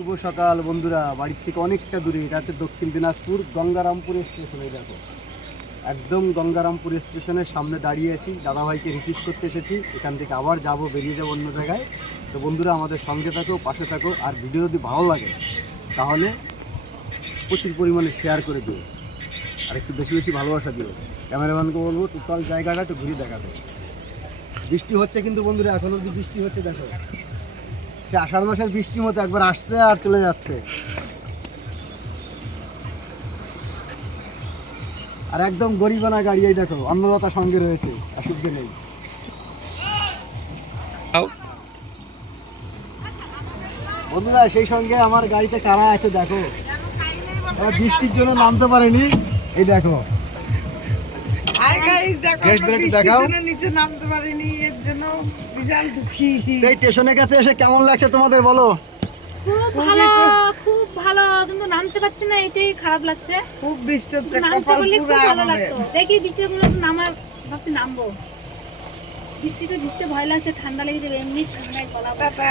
শুভ সকাল বন্ধুরা, বাড়ির থেকে অনেকটা দূরে, এটা হচ্ছে দক্ষিণ দিনাজপুর গঙ্গারামপুর স্টেশনে। দেখো একদম গঙ্গারামপুর স্টেশনের সামনে দাঁড়িয়ে আছি, দাদাভাইকে রিসিভ করতে এসেছি। এখান থেকে আবার বেরিয়ে যাবো অন্য জায়গায়। তো বন্ধুরা আমাদের সঙ্গে থাকো, পাশে থাকো, আর ভিডিও যদি ভালো লাগে তাহলে প্রচুর পরিমাণে শেয়ার করে দিও, আর একটু বেশি বেশি ভালোবাসা দিও। ক্যামেরাম্যানকে বলবো টোটাল জায়গাটা একটু ঘুরে দেখাবে। বৃষ্টি হচ্ছে কিন্তু বন্ধুরা, এখন অবধি বৃষ্টি হচ্ছে। দেখো সে আষাঢ় মাসের বৃষ্টির মতো একবার আসছে আর চলে যাচ্ছে। আর একদম গরিবানা গাড়ি, এই দেখো অন্নদাতা সঙ্গে রয়েছে, অসুবিধে নেই। বন্ধুরা সেই সঙ্গে আমার গাড়িতে কারা আছে দেখো, তারা বৃষ্টির জন্য নামতে পারেনি। এই দেখো দেখাও, এই স্টেশনের কাছে এসে কেমন লাগছে তোমাদের বলো? খুব ভালো, খুব ভালো, কিন্তু নামতে পারছি না, এটাই খারাপ লাগছে। খুব বৃষ্টি হচ্ছে, নামতে কপাল পারলে খুব পুরা ভালো আমাদের। লাগতো। দেখি বৃষ্টিগুলো নামার ভাবছি নামবো। বৃষ্টিতে ভিজতে ভয় লাগছে, ঠান্ডা লেগে যাবে, এমনি ঠান্ডায় গলা টাটা।